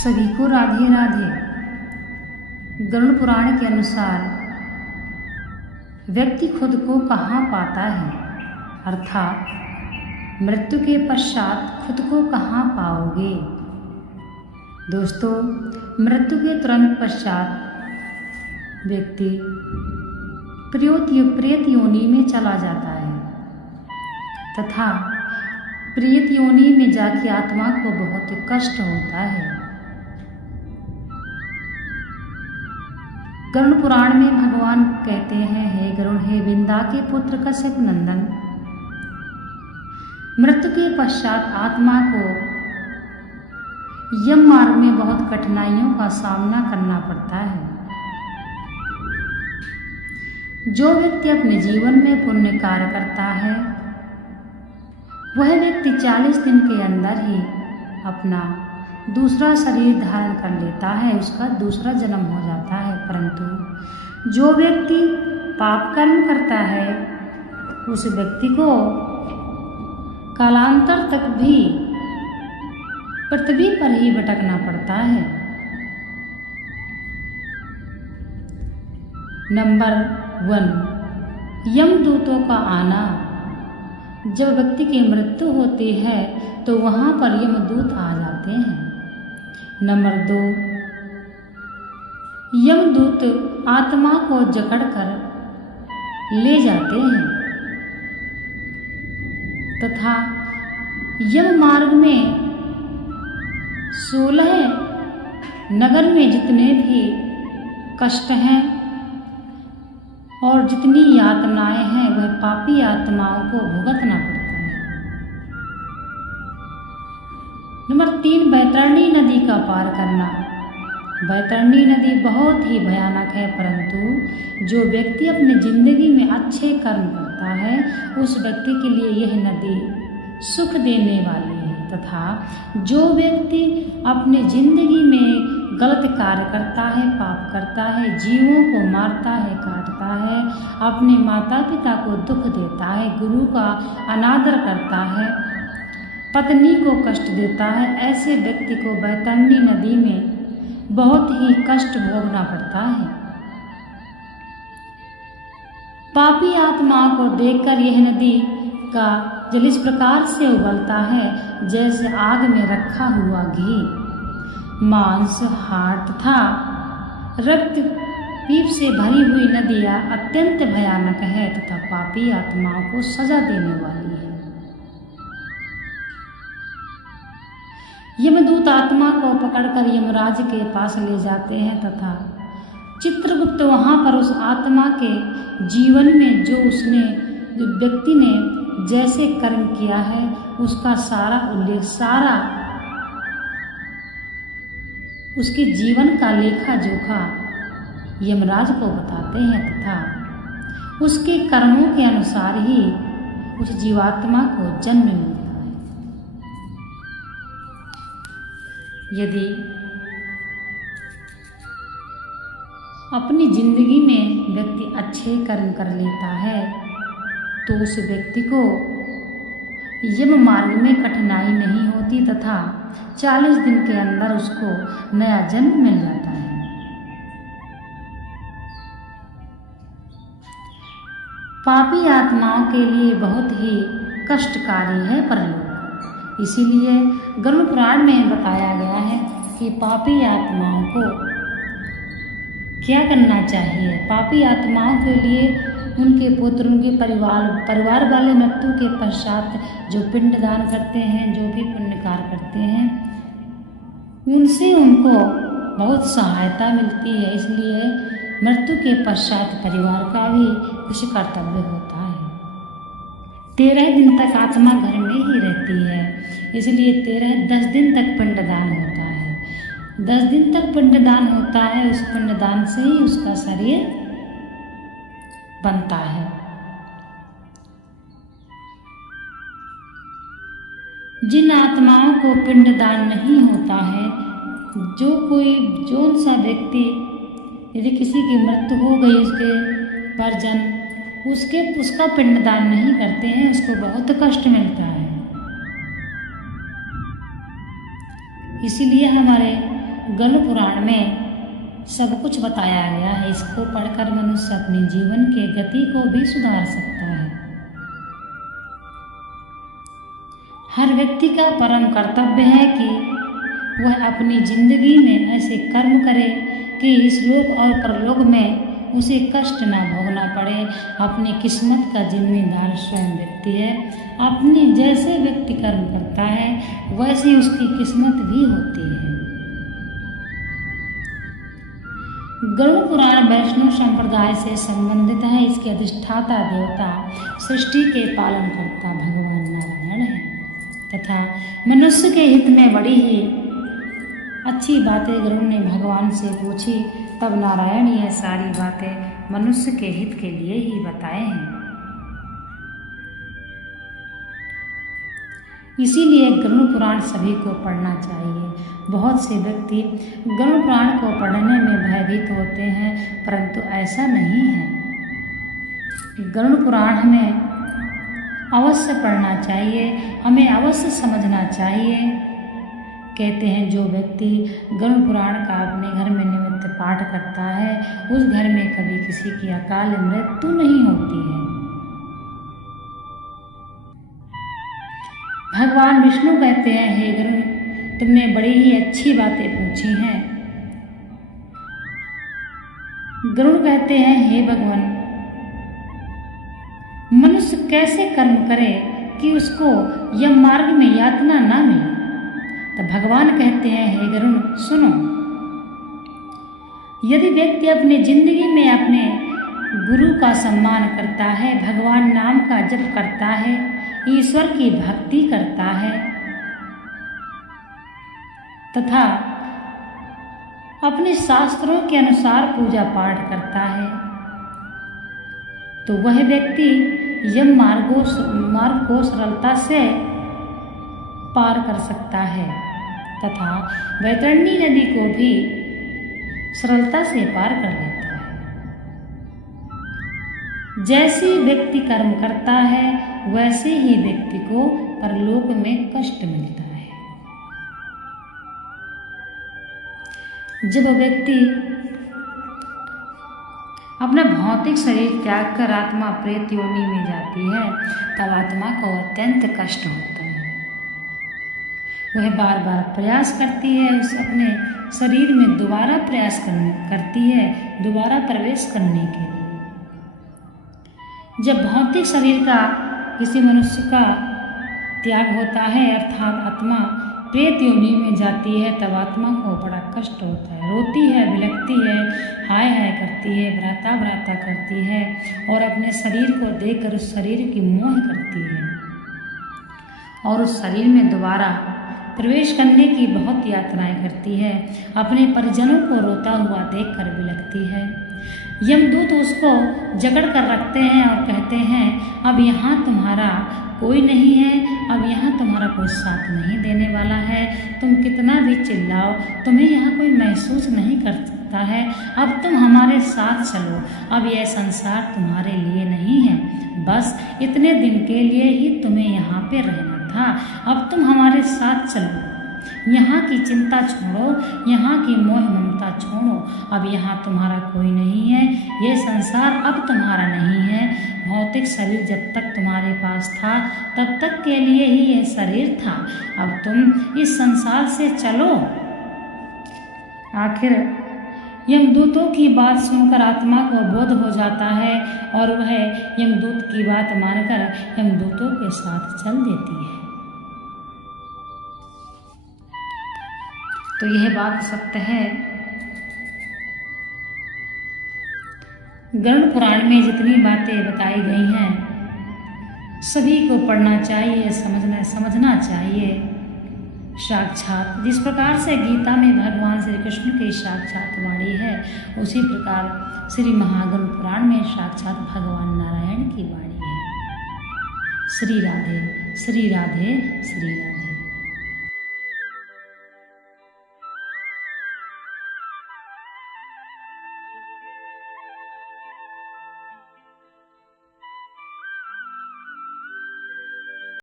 सभी को राधे राधे। गरुड़ पुराण के अनुसार व्यक्ति खुद को कहाँ पाता है, अर्थात मृत्यु के पश्चात खुद को कहाँ पाओगे। दोस्तों, मृत्यु के तुरंत पश्चात व्यक्ति प्रेत योनि में चला जाता है तथा प्रेत योनि में जाके आत्मा को बहुत कष्ट होता है। गरुड़ पुराण में भगवान कहते हैं, हे गरुड़, हे विंदा के पुत्र कश्यप नंदन, मृत्यु के पश्चात आत्मा को यम मार्ग में बहुत कठिनाइयों का सामना करना पड़ता है। जो व्यक्ति अपने जीवन में पुण्य कार्य करता है वह व्यक्ति 40 दिन के अंदर ही अपना दूसरा शरीर धारण कर लेता है, उसका दूसरा जन्म हो जाता है। परंतु जो व्यक्ति पाप कर्म करता है उस व्यक्ति को कालांतर तक भी पृथ्वी पर ही भटकना पड़ता है। नंबर 1, यमदूतों का आना। जब व्यक्ति की मृत्यु होती है तो वहां पर यमदूत आ जाते हैं। नंबर 2, यमदूत आत्मा को जकड़कर ले जाते हैं तथा यम मार्ग में 16 नगर में जितने भी कष्ट हैं और जितनी यातनाएं हैं वह पापी आत्माओं को भुगतना पड़ता है। नंबर 3, बैतरणी नदी का पार करना। बैतरणी नदी बहुत ही भयानक है, परंतु जो व्यक्ति अपनी जिंदगी में अच्छे कर्म करता है उस व्यक्ति के लिए यह नदी सुख देने वाली है। तथा जो व्यक्ति अपने जिंदगी में गलत कार्य करता है, पाप करता है, जीवों को मारता है, काटता है, अपने माता पिता को दुख देता है, गुरु का अनादर करता है, पत्नी को कष्ट देता है, ऐसे व्यक्ति को बैतरणी नदी में बहुत ही कष्ट भोगना पड़ता है। पापी आत्माओं को देखकर यह नदी का जल इस प्रकार से उबलता है जैसे आग में रखा हुआ घी। मांस, हाड़ तथा रक्त पीप से भरी हुई नदियाँ अत्यंत भयानक है तथा पापी आत्माओं को सजा देने वाली है। यमदूत आत्मा को पकड़कर यमराज के पास ले जाते हैं तथा चित्रगुप्त वहां पर उस आत्मा के जीवन में जो व्यक्ति ने जैसे कर्म किया है उसका सारा उल्लेख, सारा उसके जीवन का लेखा जोखा यमराज को बताते हैं तथा उसके कर्मों के अनुसार ही उस जीवात्मा को जन्म मिलता है। यदि अपनी जिंदगी में व्यक्ति अच्छे कर्म कर लेता है तो उस व्यक्ति को यम मार्ग में कठिनाई नहीं होती तथा 40 दिन के अंदर उसको नया जन्म मिल जाता है। पापी आत्माओं के लिए बहुत ही कष्टकारी है परलोक। इसीलिए गरुड़ पुराण में बताया गया है कि पापी आत्माओं को क्या करना चाहिए। पापी आत्माओं के लिए उनके पुत्र, उनके परिवार वाले मृत्यु के पश्चात जो पिंडदान करते हैं, जो भी पुण्य कार्य करते हैं, उनसे उनको बहुत सहायता मिलती है। इसलिए मृत्यु के पश्चात परिवार का भी कुछ कर्तव्य होता है। 13 दिन तक आत्मा घर में ही रहती है, इसलिए 10 दिन तक पिंडदान होता है। 10 दिन तक पिंडदान होता है, उस पिंडदान से ही उसका शरीर बनता है। जिन आत्माओं को पिंडदान नहीं होता है, जो सा व्यक्ति यदि किसी की मृत्यु हो गई, उसके परिजन उसका पिंडदान नहीं करते हैं, उसको बहुत कष्ट मिलता है। इसीलिए हमारे गरुड़ पुराण में सब कुछ बताया गया है। इसको पढ़कर मनुष्य अपने जीवन के गति को भी सुधार सकता है। हर व्यक्ति का परम कर्तव्य है कि वह अपनी जिंदगी में ऐसे कर्म करे कि इस लोक और परलोक में उसे कष्ट न भोगना पड़े। अपनी किस्मत का जिम्मेदार स्वयं व्यक्ति है। अपने जैसे व्यक्ति कर्म करता है वैसी उसकी किस्मत भी होती है। गरुड़ पुराण वैष्णव संप्रदाय से संबंधित है। इसके अधिष्ठाता देवता सृष्टि के पालनकर्ता भगवान नारायण है तथा मनुष्य के हित में बड़ी ही अच्छी बातें गरुड़ ने भगवान से पूछी। तब नारायण यह सारी बातें मनुष्य के हित के लिए ही बताए हैं। इसीलिए गरुड़ पुराण सभी को पढ़ना चाहिए। बहुत से व्यक्ति गरुड़ पुराण को पढ़ने में भयभीत होते हैं, परंतु ऐसा नहीं है। गरुड़ पुराण हमें अवश्य पढ़ना चाहिए, हमें अवश्य समझना चाहिए। कहते हैं जो व्यक्ति गरुड़ पुराण का अपने घर में नियमित पाठ करता है उस घर में कभी किसी की अकाल मृत्यु नहीं होती है। भगवान विष्णु कहते हैं, हे गरुड़, तुमने बड़ी ही अच्छी बातें पूछी हैं। गरुड़ कहते हैं, हे भगवान, मनुष्य कैसे कर्म करे कि उसको यम मार्ग में यातना ना मिले। तो भगवान कहते हैं, हे गरुड़ सुनो, यदि व्यक्ति अपनी जिंदगी में अपने गुरु का सम्मान करता है, भगवान नाम का जप करता है, ईश्वर की भक्ति करता है तथा अपने शास्त्रों के अनुसार पूजा पाठ करता है तो वह व्यक्ति यम मार्ग को सरलता से पार कर सकता है तथा वैतरणी नदी को भी सरलता से पार कर लेता है। जैसे व्यक्ति कर्म करता है वैसे ही व्यक्ति को परलोक में कष्ट मिलता है। जब व्यक्ति अपना भौतिक शरीर त्याग कर आत्मा प्रेत योनि में जाती है तब आत्मा को अत्यंत कष्ट होता है। वह बार बार प्रयास करती है, उस अपने शरीर में दोबारा प्रयास करती है दोबारा प्रवेश करने के लिए। जब भौतिक शरीर का किसी मनुष्य का त्याग होता है अर्थात आत्मा प्रेत योनि में जाती है तब आत्मा को बड़ा कष्ट होता है, रोती है, बिलखती है, हाय हाय करती है, भ्राता भ्राता करती है और अपने शरीर को देखकर उस शरीर की मोह करती है और उस शरीर में दोबारा प्रवेश करने की बहुत यातनाएं करती है। अपने परिजनों को रोता हुआ देखकर बिलखती है। यमदूत उसको जकड़ कर रखते हैं और कहते हैं, अब यहाँ तुम्हारा कोई नहीं है, अब यहाँ तुम्हारा कोई साथ नहीं देने वाला है। तुम कितना भी चिल्लाओ तुम्हें यहाँ कोई महसूस नहीं कर सकता है। अब तुम हमारे साथ चलो, अब यह संसार तुम्हारे लिए नहीं है, बस इतने दिन के लिए ही तुम्हें यहाँ पे रहना था। अब तुम हमारे साथ चलो, यहाँ की चिंता छोड़ो, यहाँ की मोह ममता छोड़ो। अब यहाँ तुम्हारा कोई नहीं है, ये संसार अब तुम्हारा नहीं है। भौतिक शरीर जब तक तुम्हारे पास था तब तक के लिए ही यह शरीर था। अब तुम इस संसार से चलो। आखिर यमदूतों की बात सुनकर आत्मा को बोध हो जाता है और वह यमदूत की बात मानकर यमदूतों के साथ चल देती है। तो यह बात सत्य है। गरुड़ पुराण में जितनी बातें बताई गई हैं सभी को पढ़ना चाहिए, समझना चाहिए। साक्षात जिस प्रकार से गीता में भगवान श्री कृष्ण की साक्षात वाणी है उसी प्रकार श्री महागरुड़ पुराण में साक्षात भगवान नारायण की वाणी है। श्री राधे श्री राधे श्री राधे।